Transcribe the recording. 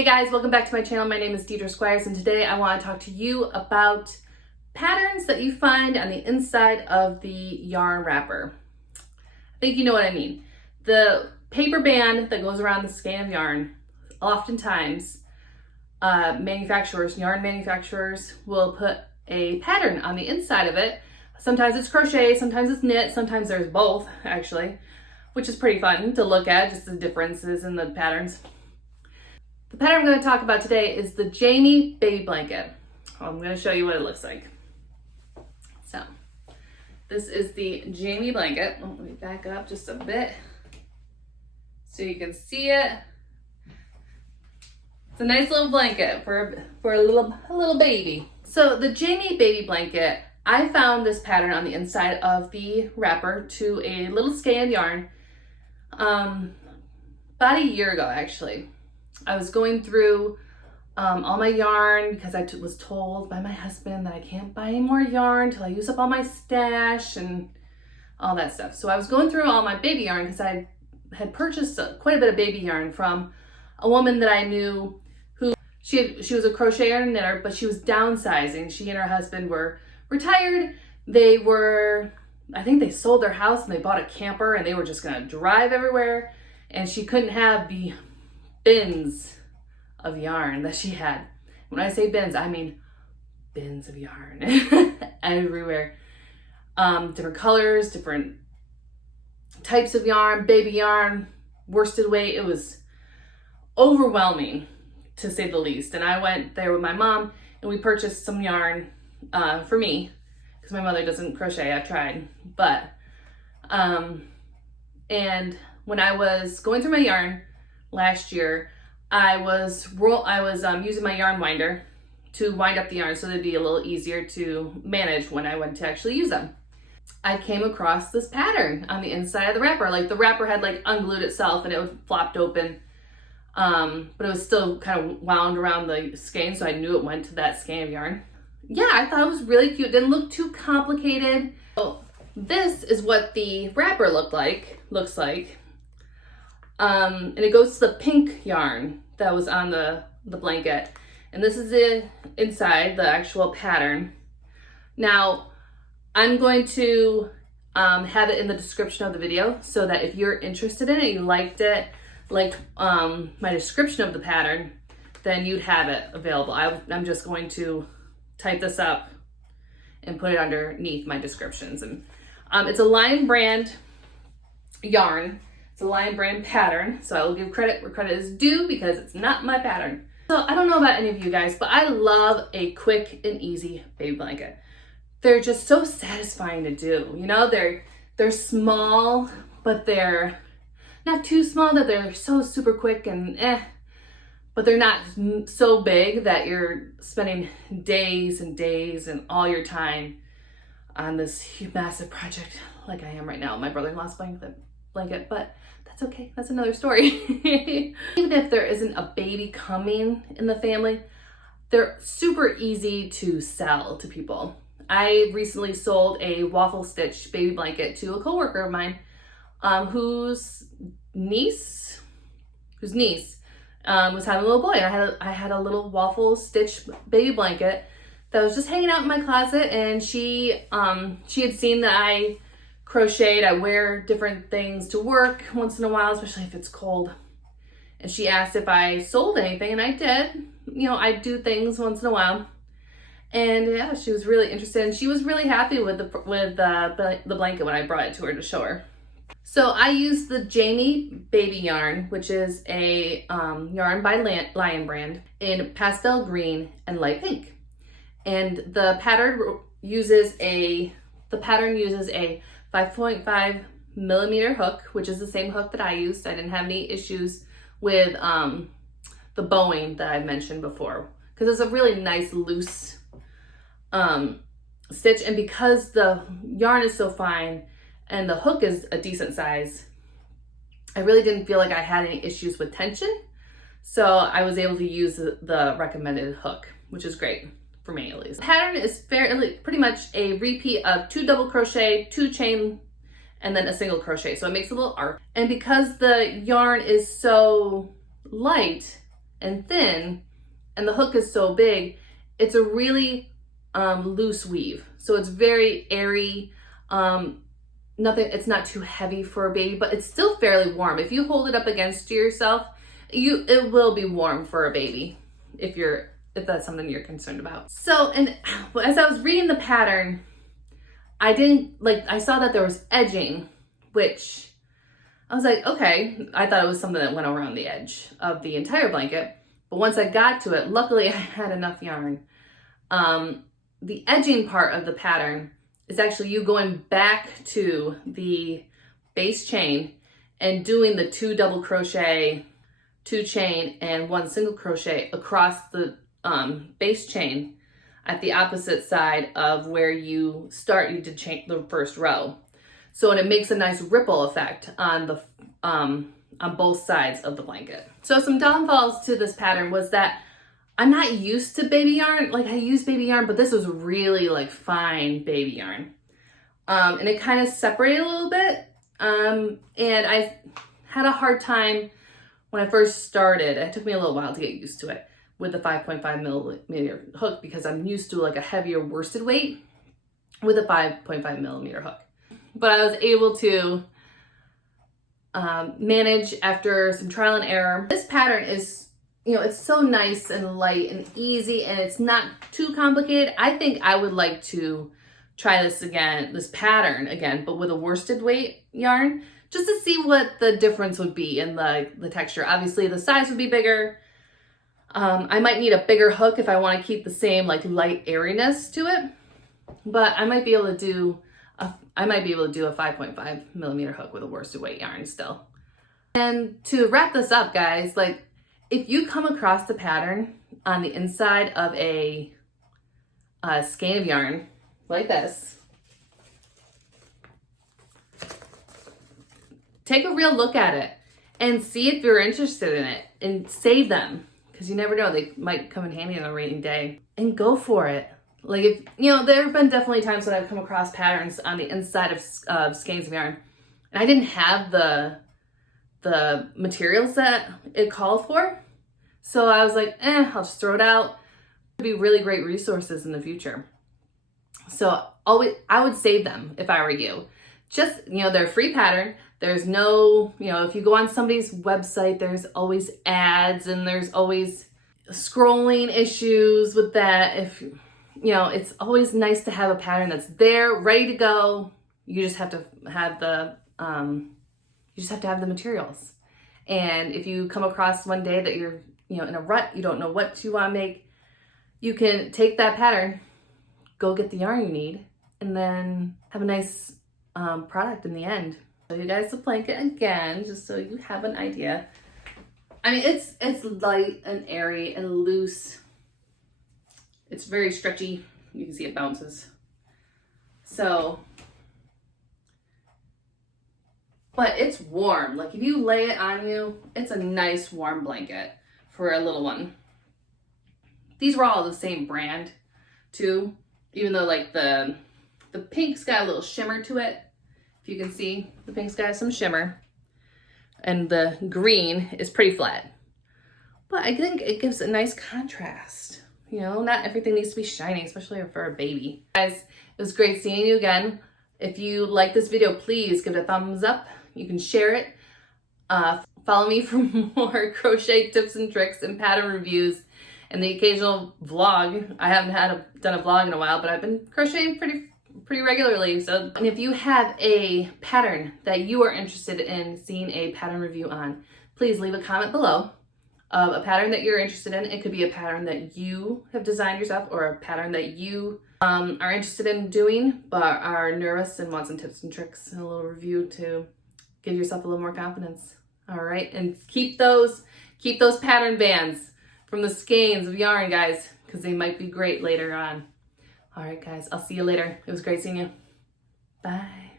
Hey guys, welcome back to my channel. My name is Deidre Squairs, and today I want to talk to you about patterns that you find on the inside of the yarn wrapper. I think you know what I mean. The paper band that goes around the skein of yarn, oftentimes yarn manufacturers will put a pattern on the inside of it. Sometimes it's crochet, sometimes it's knit, sometimes there's both actually, which is pretty fun to look at, just the differences in the patterns. The pattern I'm going to talk about today is the Jamie baby blanket. I'm going to show you what it looks like. So, this is the Jamie blanket. Let me back up just a bit so you can see it. It's a nice little blanket for a little baby. So the Jamie baby blanket, I found this pattern on the inside of the wrapper to a little skein of yarn about a year ago actually. I was going through all my yarn because I was told by my husband that I can't buy any more yarn till I use up all my stash and all that stuff. So I was going through all my baby yarn because I had purchased quite a bit of baby yarn from a woman that I knew who, she was a crocheter and knitter, but she was downsizing. She and her husband were retired. I think they sold their house and they bought a camper and they were just gonna drive everywhere, and she couldn't have the bins of yarn that she had. When I say bins, I mean bins of yarn everywhere. Different colors, different types of yarn, baby yarn, worsted weight. It was overwhelming to say the least. And I went there with my mom and we purchased some yarn for me because my mother doesn't crochet. I tried, but and when I was going through my yarn last year, I was using my yarn winder to wind up the yarn so they'd be a little easier to manage when I went to actually use them. I came across this pattern on the inside of the wrapper. Like the wrapper had like unglued itself and it was flopped open, but it was still kind of wound around the skein, so I knew it went to that skein of yarn. Yeah, I thought it was really cute. Didn't look too complicated. So this is what the wrapper looks like. And it goes to the pink yarn that was on the blanket. And this is the inside, the actual pattern. Now, I'm going to have it in the description of the video so that if you're interested in it, you liked it, like my description of the pattern, then you'd have it available. I'm just going to type this up and put it underneath my descriptions. And it's a Lionbrand yarn. It's a Lionbrand pattern, so I will give credit where credit is due because it's not my pattern. So I don't know about any of you guys, but I love a quick and easy baby blanket. They're just so satisfying to do. You know, they're small, but they're not too small that they're so super quick and but they're not so big that you're spending days and days and all your time on this massive project like I am right now. My brother-in-law's blanket, but that's okay. That's another story. Even if there isn't a baby coming in the family, they're super easy to sell to people. I recently sold a waffle stitch baby blanket to a coworker of mine whose niece was having a little boy. I had a little waffle stitch baby blanket that was just hanging out in my closet, and she had seen that I crocheted. I wear different things to work once in a while, especially if it's cold. And she asked if I sold anything, and I did. You know, I do things once in a while. And yeah, she was really interested, and she was really happy with the blanket when I brought it to her to show her. So I used the Jamie baby yarn, which is a yarn by Lionbrand in pastel green and light pink. And the pattern uses a 5.5 millimeter hook, which is the same hook that I used. I didn't have any issues with the bowing that I mentioned before, because it's a really nice loose stitch, and because the yarn is so fine and the hook is a decent size, I really didn't feel like I had any issues with tension. So I was able to use the recommended hook, which is great for me at least. The pattern is pretty much a repeat of 2 double crochet, 2 chain, and then a single crochet. So it makes a little arc. And because the yarn is so light, and thin, and the hook is so big, it's a really loose weave. So it's very airy. It's not too heavy for a baby, but it's still fairly warm. If you hold it up against yourself, it will be warm for a baby if that's something you're concerned about. So, and as I was reading the pattern, I saw that there was edging, which I was like, okay, I thought it was something that went around the edge of the entire blanket. But once I got to it, luckily I had enough yarn. The edging part of the pattern is actually you going back to the base chain and doing the 2 double crochet, 2 chain, and 1 single crochet across the base chain at the opposite side of where you start. You did the first row. So, and it makes a nice ripple effect on the on both sides of the blanket. So some downfalls to this pattern was that I'm not used to baby yarn. Like, I use baby yarn, but this was really like fine baby yarn. And it kind of separated a little bit. And I had a hard time when I first started. It took me a little while to get used to it with the 5.5 millimeter hook, because I'm used to like a heavier worsted weight with a 5.5 millimeter hook. But I was able to manage after some trial and error. This pattern is, it's so nice and light and easy, and it's not too complicated. I think I would like to try this pattern again, but with a worsted weight yarn, just to see what the difference would be in the texture. Obviously the size would be bigger. I might need a bigger hook if I want to keep the same like light airiness to it, but I might be able to do a 5.5 millimeter hook with a worsted weight yarn still. And to wrap this up, guys, like, if you come across the pattern on the inside of a skein of yarn like this, take a real look at it and see if you're interested in it, and save them, because you never know, they might come in handy on a rainy day, and go for it. Like, if there have been definitely times when I've come across patterns on the inside of skeins of yarn, and I didn't have the materials that it called for. So I was like, I'll just throw it out. It'd be really great resources in the future. So I would save them if I were you. Just, they're a free pattern. There's no, if you go on somebody's website, there's always ads and there's always scrolling issues with that. It's always nice to have a pattern that's there, ready to go. You just have to have the materials. And if you come across one day that you're, in a rut, you don't know what you want to make, you can take that pattern, go get the yarn you need, and then have a nice product in the end. Show you guys the blanket again, just so you have an idea. I mean, it's light and airy and loose. It's very stretchy. You can see it bounces. So, but it's warm. Like, if you lay it on you, it's a nice warm blanket for a little one. These were all the same brand too, even though like the pink's got a little shimmer to it. If you can see, the pink's got some shimmer, and the green is pretty flat. But I think it gives a nice contrast. Not everything needs to be shiny, especially for a baby. Guys, it was great seeing you again. If you like this video, please give it a thumbs up. You can share it. Follow me for more crochet tips and tricks and pattern reviews and the occasional vlog. I haven't done a vlog in a while, but I've been crocheting pretty regularly. So, and if you have a pattern that you are interested in seeing a pattern review on, please leave a comment below of a pattern that you're interested in. It could be a pattern that you have designed yourself, or a pattern that you are interested in doing but are nervous and want some tips and tricks and a little review to give yourself a little more confidence. All right, and keep those pattern bands from the skeins of yarn, guys, because they might be great later on. All right, guys, I'll see you later. It was great seeing you. Bye.